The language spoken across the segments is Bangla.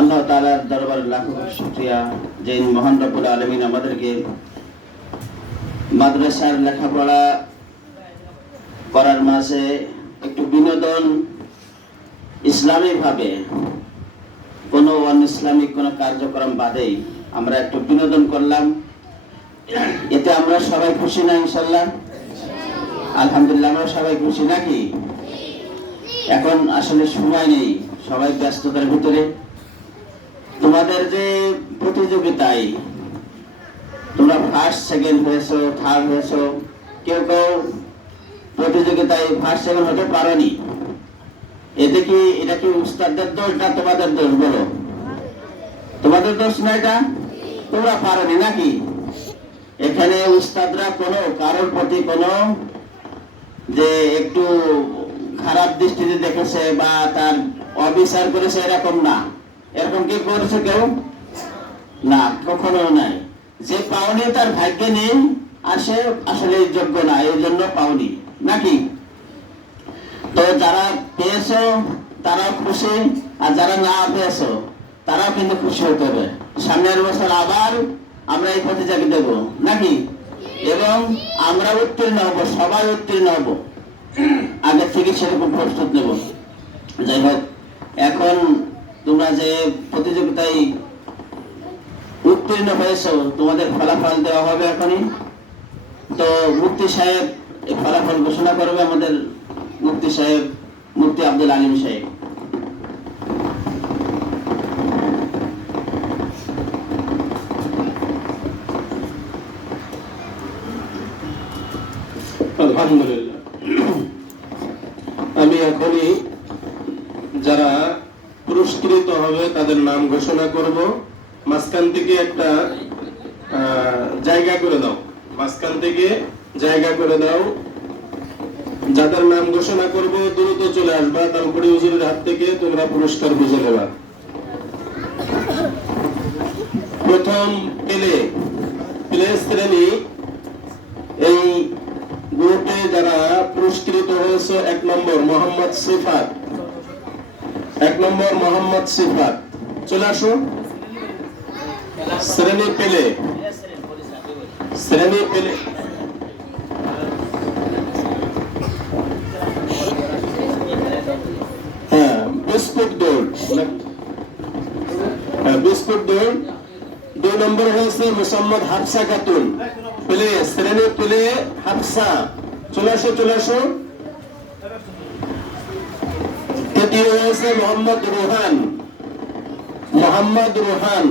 আল্লাহ তাআলার দরবারে লাখো শুকরিয়া যে মহান রব্বুল আলামিন আমাদেরকে মাদ্রাসার লেখাপড়া করার মাঝে একটু বিনোদন ইসলামী ভাবে কোনো ইসলামিক কোনো কার্যক্রম বাদেই আমরা একটু বিনোদন করলাম। এতে আমরা সবাই খুশি না? ইনশাআল্লাহ আলহামদুলিল্লাহ আমরা সবাই খুশি নাকি? এখন আসলে সময় নেই, সবাই ব্যস্ততার ভিতরে। তোমাদের যে প্রতিযোগিতায় তোমরা ফার্স্ট সেকেন্ড হয়েছো, থার্ড হয়েছো, কেউ কেউ প্রতিযোগিতায় ফার্স্ট সেকেন্ড হতে পারোনি, এটা কি উস্তাদদের দোষ না তোমাদের দোষ? বলো, তোমাদের দোষ না? এটা তোমরা পারোনি নাকি? এখানে উস্তাদরা কোনো কারোর প্রতি কোনো যে একটু খারাপ দৃষ্টিতে দেখেছে বা তার অবিচার করেছে এরকম না। এরকম কি করেছে কেউ? না, কখনো নাই। যে পাওনি তার ভাগ্যে নেই আর সে আসলে যোগ্য না, এই জন্য পাওনি নাকি? তো যারা পেয়েছো তারাও খুশি, আর যারা না পেয়েছো তারাও কিন্তু খুশি হতে হবে। সামনের বছর আবার আমরা এই প্রতিযোগিতা দেব নাকি? এবং আমরা উত্তীর্ণ হব, সবাই উত্তীর্ণ হব, আগে থেকে সেরকম প্রস্তুত নেব। যাই হোক, এখন তোমরা যে প্রতিযোগিতায় উত্তীর্ণ হয়েছ তোমাদের ফলাফল দেওয়া হবে এখনই। তো মুফতি সাহেব এই ফলাফল ঘোষণা করবে, আমাদের মুফতি সাহেব, মুফতি আব্দুল আলিম সাহেব। আলহামদুলিল্লাহ, আমি এখনই যারা পুরস্কৃত হবে তাদের নাম ঘোষণা করব। মাঝখান থেকে একটা জায়গা করে দাও, মাঝখান থেকে জায়গা করে দাও। যাদের নাম ঘোষণা করব দ্রুত চলে আসবা, তারপরে হুজুরের হাত থেকে তোমরা পুরস্কার বুঝে নেবা। প্রথম প্লে শ্রেণী, এই গ্রুপে যারা পুরস্কৃত হয়েছে, 1 নম্বর মোহাম্মদ সিফাত, 1 নম্বর মোহাম্মদ সিফাত, চলে আসো। শ্রেণী পেলে হ্যাঁ, বিস্কুট দৌড়, বিস্কুট দৌড়। 2 নম্বর হয়েছে মোসাম্মদ হাফসা খাতুন, পেলে শ্রেণী পেলে হাফসা, চলে আসো। তৃতীয় হয়েছে মোহাম্মদ রোহান,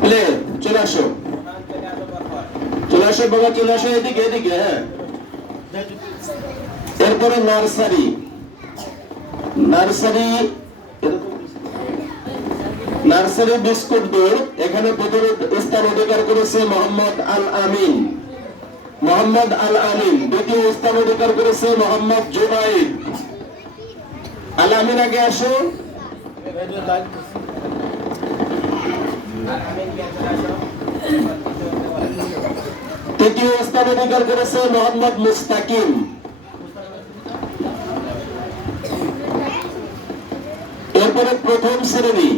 পেলে চলে আসো বাবা, চলে আসো এদিকে। হ্যাঁ, এরপরে নার্সারি বিস্কুট দৌড়। এখানে প্রথম স্থান অধিকার করেছে মোহাম্মদ আল আমিন, দ্বিতীয় স্থান অধিকার করেছে মোহাম্মদ জুনাইদ। আল আমিন আগে আসো। তৃতীয় স্থান অধিকার করেছে মোহাম্মদ মুস্তাকিম। এরপরে প্রথম শ্রেণীর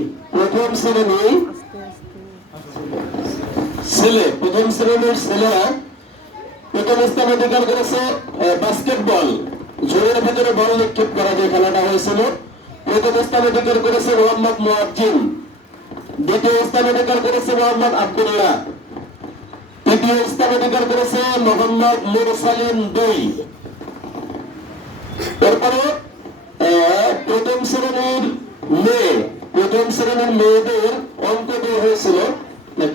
ছেলেরা প্রথম স্থান অধিকার করেছে বাস্কেটবল, ঝোড়ের ভিতরে বল নিক্ষেপ করা যে খেলাটা হয়েছিল। প্রথম স্থান অধিকার করেছে মোহাম্মদ মুয়াজ্জিন, দ্বিতীয় স্থান অধিকার করেছে মোহাম্মদ আব্দুল্লাহ, তৃতীয় স্থান অধিকার করেছে মোহাম্মদ মুরসালিন 2। তারপরে প্রথম শ্রেণীর মেয়েদের অঙ্ক দৌড় হয়েছিল না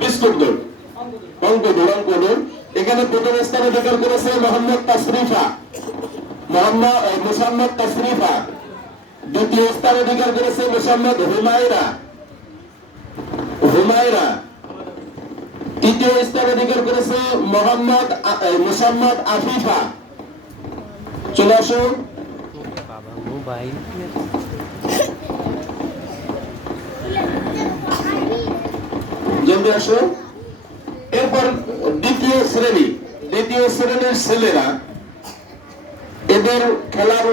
বিস্কুট দৌড়, অঙ্ক দৌড়। এখানে প্রথম স্থান অধিকার করেছে মোসাম্মদ তাসরিফা, দ্বিতীয় স্থান অধিকার করেছে মোসাম্মদ হুমায়রা, তৃতীয় স্থান অধিকার করেছে মোসাম্মদ আফিফা। চলে আসো। জলদি আসো। এরপর দ্বিতীয় শ্রেণীর ছেলেরা, এদের খেলার